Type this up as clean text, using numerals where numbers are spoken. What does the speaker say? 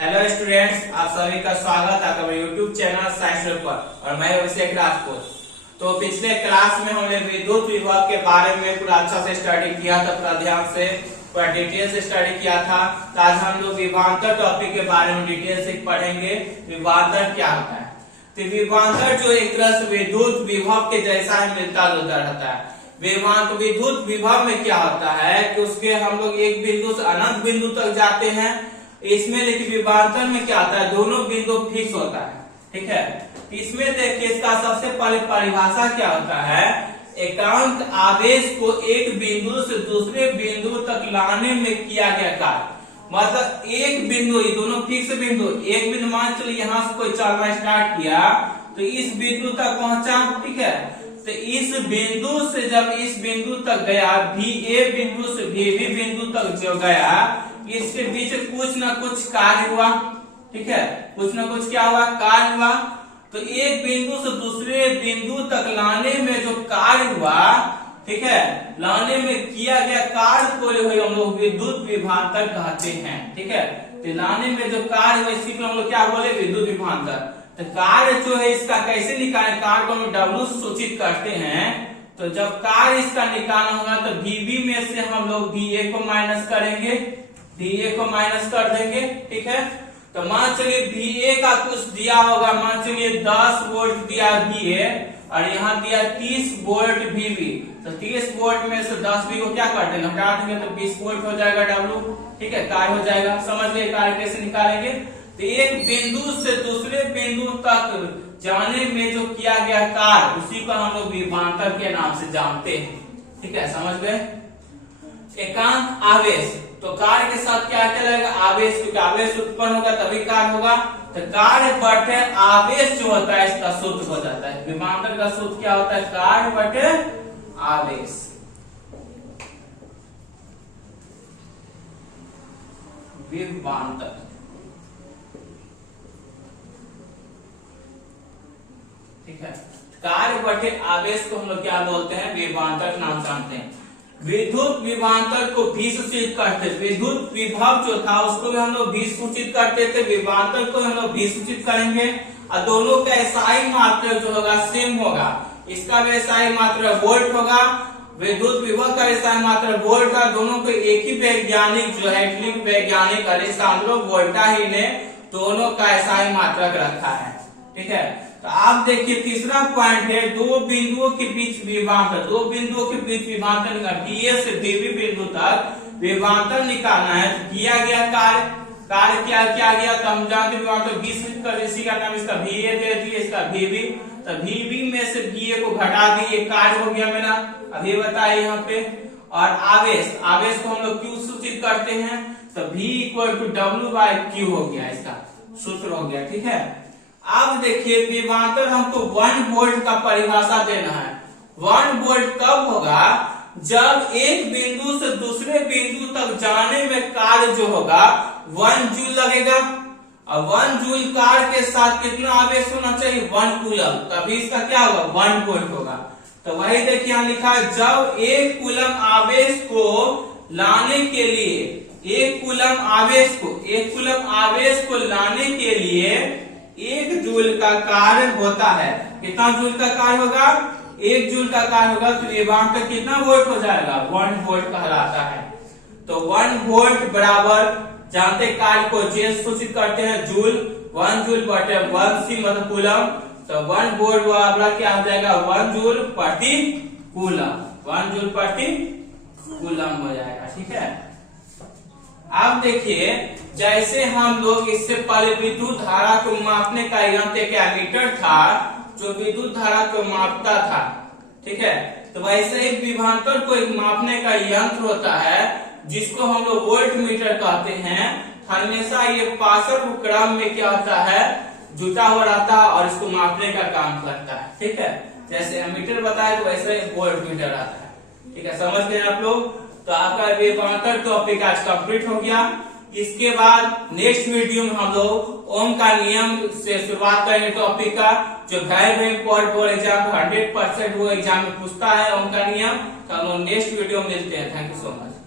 Hello students, आप सभी का स्वागत है आपका यूट्यूब चैनल साइंस पर और मैं अभिषेक राजपूत। तो पिछले क्लास में हमने विद्युत विभव के बारे में पूरा अच्छा से स्टडी किया था, पूरा ध्यान से पूरा डिटेल से स्टडी किया था। तो आज हम लोग विभवांतर टॉपिक के बारे में डिटेल से पढ़ेंगे। विभवांतर क्या होता है? तो विभवांतर जो एक तरह से विद्युत विभव के जैसा ही मिलता जुलता रहता है। विद्युत विभव में क्या होता है कि उसके हम लोग एक बिंदु से अनंत बिंदु तक जाते हैं। इसमें लेकिन विभवांतर में क्या होता है, दोनों बिंदु फिक्स होता है। ठीक है, इसमें देखिए इसका सबसे पहले परिभाषा क्या होता है, एकांक आवेश को एक बिंदु से दूसरे बिंदु तक लाने में किया गया कार्य। मतलब एक बिंदु, ये दोनों फिक्स बिंदु, एक बिंदु मान चलिए यहाँ से कोई चलना स्टार्ट किया तो इस बिंदु तक पहुंचा। ठीक है, तो इस बिंदु से जब इस बिंदु तक गया, भी ए बिंदु से भी बिंदु तक जो गया, इसके बीच कुछ ना कुछ कार्य हुआ। ठीक है, कुछ ना कुछ क्या हुआ, कार्य हुआ। तो एक बिंदु से दूसरे बिंदु तक लाने में जो कार्य हुआ, ठीक है, लाने में किया गया कार्य को हम लोग विद्युत विभवांतर कहते हैं। ठीक है, तो लाने में जो कार्य हुआ इसी को हम लोग क्या बोले, विद्युत विभवांतर। तो कार्य जो है इसका कैसे निकालें, कार्य को हम W से सूचित करते हैं। तो जब कार्य इसका निकालना होगा तो VB में से हम लोग VA को माइनस करेंगे, VA को माइनस कर देंगे। ठीक है, तो मान चलिए VA का कुछ दिया होगा, मान चलिए 10 वोल्ट दिया VA और यहाँ दिया 30 वोल्ट VB। तो 30 वोल्ट में से 10 V को क्या कर देंगे, हटा देंगे तो 20 वोल्ट हो जाएगा W। ठीक है, कार्य हो जाएगा। समझ गए कार्य कैसे निकालेंगे। तो एक बिंदु से दूसरे बिंदु तक जाने में जो किया गया कार्य, उसी को हम लोग विभवांतर के नाम से जानते हैं। ठीक है, समझ गए। एकांक आवेश, तो कार्य के साथ क्या चलेगा, आवेश, क्योंकि आवेश उत्पन्न होगा तभी कार्य होगा। तो कार्य बटे आवेश जो होता है इसका सूत्र हो जाता है। विभवांतर का सूत्र क्या होता है, कार्य बटे आवेश। विभवांतर, ठीक है, कार्य बटे आवेश को हम लोग क्या बोलते हैं, विभवांतर नाम जानते हैं। विद्युत विभवांतर को भी सूचित करते थे, विद्युत विभव जो था उसको भी हम लोग भी सूचित करते थे, विभवांतर को हम लोग भी सूचित करेंगे। और दोनों का एसआई मात्रक जो होगा सेम होगा। इसका भी एसआई मात्रक वोल्ट होगा, विद्युत विभव का एसआई मात्रक वोल्ट का। दोनों को एक ही वैज्ञानिक जो है, इटली वैज्ञानिक अलेसांद्रो वोल्टाही ने दोनों का एसआई मात्रक रखा है। ठीक है, तो आप देखिए तीसरा पॉइंट है, दो बिंदुओं के बीच विभवांतर, दो बिंदुओं के बीच विभवांतर निकालना, DA से DB बिंदु तक विभवांतर निकालना है। तो किया गया कार्य क्या किया गया, तो हम जानते हैं विभवांतर 20 कर, इसी का नाम इसका VA दे दिए, इसका VB। तो VB में से VA को घटा दिए, कार्य हो गया मेरा, अभी बताइए यहाँ पे। और आवेश, आवेश को हम लोग Q सूचित करते हैं, तो V = W/Q हो गया, इसका सूत्र हो गया। ठीक है, अब देखिए विभवांतर हमको 1 वोल्ट का परिभाषा देना है। 1 वोल्ट कब होगा, जब एक बिंदु से दूसरे बिंदु तक जाने में कार्य जो होगा 1 जूल लगेगा। और 1 जूल कार्य के साथ कितना आवेश होना चाहिए, 1 कूलम, तभी इसका क्या होगा, 1 वोल्ट होगा। तो वही देखिए यहाँ लिखा है, जब एक कूलम आवेश को लाने के लिए, एक कूलम आवेश को लाने के लिए 1 जूल का कार्य होता है। कितना जूल का कार्य होगा, 1 जूल का कार्य होगा। तो विभवांतर कितना वोल्ट हो जाएगा, 1 वोल्ट कहलाता है। तो 1 वोल्ट बराबर जानते कार्य को J सूचित करते हैं, जूल। 1 जूल बटे 1C मतलब कूलम। तो 1 वोल्ट बराबर क्या हो जाएगा, 1 जूल प्रति कूलम, 1 जूल प्रति कूलम हो जाएगा। ठीक है, अब देखिए जैसे हम लोग इससे पहले विद्युत धारा को मापने का यंत्र एक एमीटर था जो विद्युत धारा को मापता था। ठीक है, तो वैसे ही विभवांतर को एक मापने का यंत्र होता है जिसको हम लोग वोल्ट मीटर कहते हैं। हमेशा ये पासर क्रम में क्या होता है, जुटा हुआ रहता है और इसको मापने का काम करता है। ठीक है, जैसे एमीटर बताया तो वैसे वोल्ट मीटर आता है। ठीक है, समझ गए आप लोग। तो आपका विभवांतर टॉपिक आज कंप्लीट हो गया। इसके बाद नेक्स्ट वीडियो में हम लोग ओम का नियम से शुरुआत करेंगे टॉपिक का, जो वेरी इंपॉर्टेंट बोर्ड एग्जाम 100% वो एग्जाम में पूछता है, ओम का नियम। तो हम लोग नेक्स्ट वीडियो में मिलते हैं। Thank you so much.